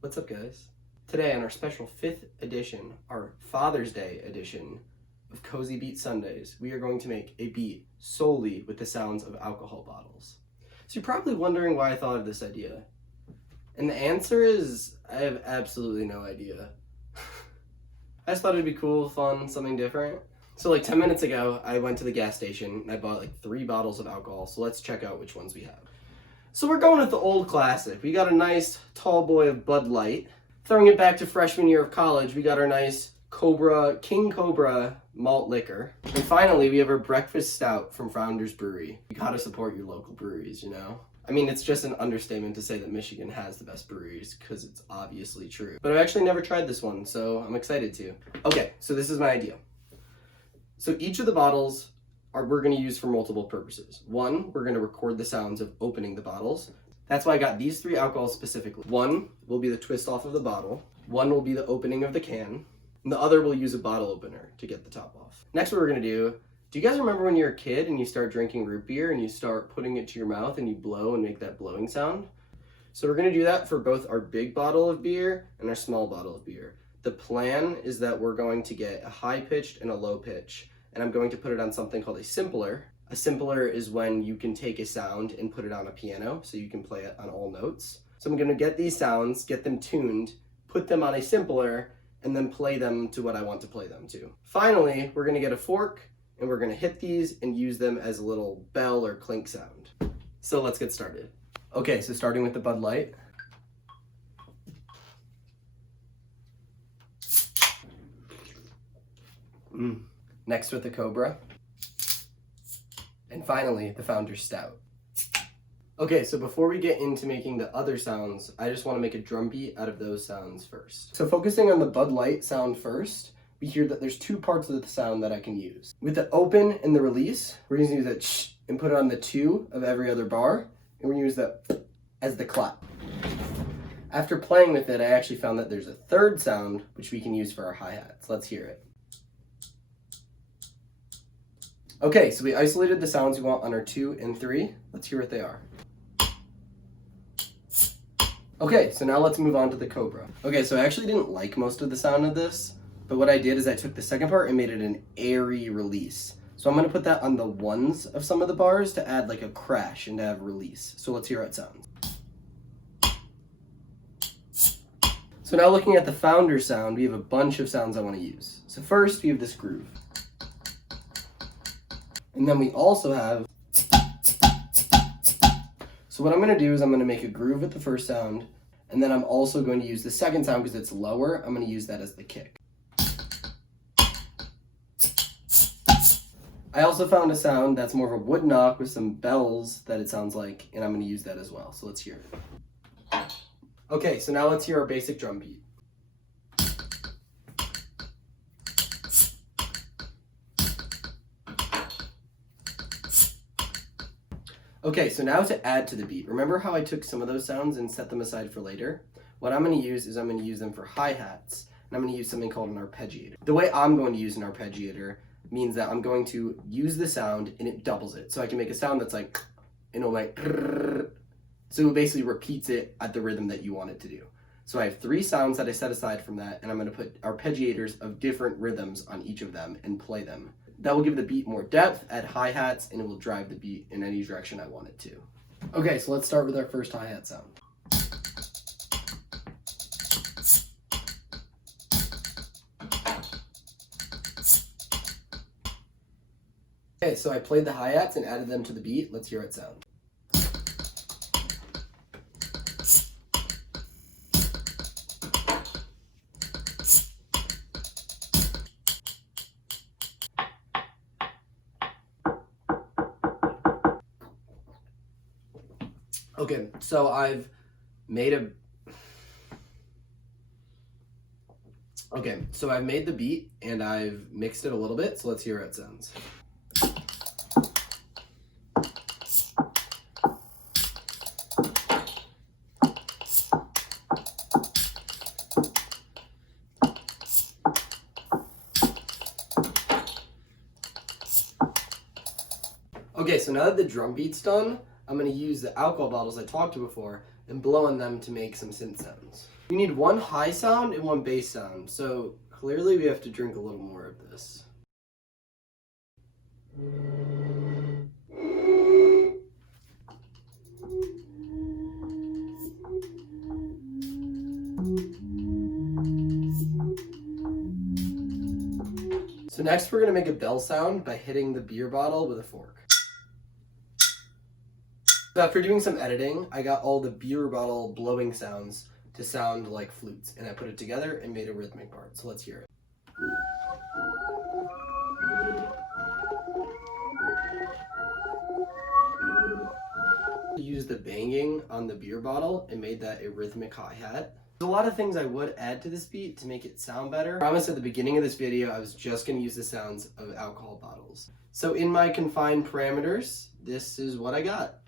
What's up, guys? Today on our special 5th edition, our Father's Day edition of Cozy Beat Sundays, we are going to make a beat solely with the sounds of alcohol bottles. So you're probably wondering why I thought of this idea. And the answer is, I have absolutely no idea. I just thought it'd be cool, fun, something different. So like 10 minutes ago, I went to the gas station and I bought like 3 bottles of alcohol, so let's check out which ones we have. So we're going with the old classic. We got a nice tall boy of Bud Light. Throwing it back to freshman year of college, we got our nice King Cobra malt liquor. And finally, we have our breakfast stout from Founders Brewery. You gotta support your local breweries, you know? I mean, it's just an understatement to say that Michigan has the best breweries, because it's obviously true. But I've actually never tried this one, so I'm excited to. Okay, so this is my idea. So each of the bottles we're going to use for multiple purposes. One, we're going to record the sounds of opening the bottles. That's why I got these 3 alcohols specifically. One will be the twist off of the bottle. One will be the opening of the can. And the other will use a bottle opener to get the top off. Next, what we're going to do you guys remember when you're a kid and you start drinking root beer and you start putting it to your mouth and you blow and make that blowing sound? So we're going to do that for both our big bottle of beer and our small bottle of beer. The plan is that we're going to get a high pitched and a low pitch, and I'm going to put it on something called a simpler. A simpler is when you can take a sound and put it on a piano, so you can play it on all notes. So I'm going to get these sounds, get them tuned, put them on a simpler, and then play them to what I want to play them to. Finally, we're going to get a fork, and we're going to hit these and use them as a little bell or clink sound. So let's get started. Okay, so starting with the Bud Light. Next with the Cobra. And finally, the Founders Stout. Okay, so before we get into making the other sounds, I just want to make a drum beat out of those sounds first. So focusing on the Bud Light sound first, we hear that there's 2 parts of the sound that I can use. With the open and the release, we're going to use that sh and put it on the 2 of every other bar, and we're going to use that as the clap. After playing with it, I actually found that there's a 3rd sound, which we can use for our hi-hats. Let's hear it. Okay, so we isolated the sounds we want on our 2 and 3. Let's hear what they are. Okay, so now let's move on to the Cobra. Okay, so I actually didn't like most of the sound of this, but what I did is I took the second part and made it an airy release. So I'm going to put that on the 1s of some of the bars to add like a crash and to have release. So let's hear how it sounds. So now looking at the Founder sound, we have a bunch of sounds I want to use. So first we have this groove. And then we also have, so what I'm going to do is I'm going to make a groove with the first sound, and then I'm also going to use the second sound because it's lower. I'm going to use that as the kick. I also found a sound that's more of a wood knock with some bells that it sounds like, and I'm going to use that as well. So let's hear it. Okay, so now let's hear our basic drum beat. Okay, so now to add to the beat, remember how I took some of those sounds and set them aside for later? What I'm going to use is I'm going to use them for hi-hats, and I'm going to use something called an arpeggiator. The way I'm going to use an arpeggiator means that I'm going to use the sound and it doubles it. So I can make a sound that's like, you know, like, so it basically repeats it at the rhythm that you want it to do. So I have 3 sounds that I set aside from that, and I'm going to put arpeggiators of different rhythms on each of them and play them. That will give the beat more depth, add hi-hats, and it will drive the beat in any direction I want it to. Okay, so let's start with our first hi-hat sound. Okay, so I played the hi-hats and added them to the beat. Let's hear it sound. Okay, so I've made the beat and I've mixed it a little bit, so let's hear how it sounds. Okay, so now that the drum beat's done, I'm going to use the alcohol bottles I talked to before and blow on them to make some synth sounds. You need one high sound and one bass sound, so clearly we have to drink a little more of this. So next we're going to make a bell sound by hitting the beer bottle with a fork. So after doing some editing, I got all the beer bottle blowing sounds to sound like flutes, and I put it together and made a rhythmic part. So let's hear it. I used the banging on the beer bottle and made that a rhythmic hi-hat. There's a lot of things I would add to this beat to make it sound better. I promised at the beginning of this video I was just going to use the sounds of alcohol bottles. So in my confined parameters, this is what I got.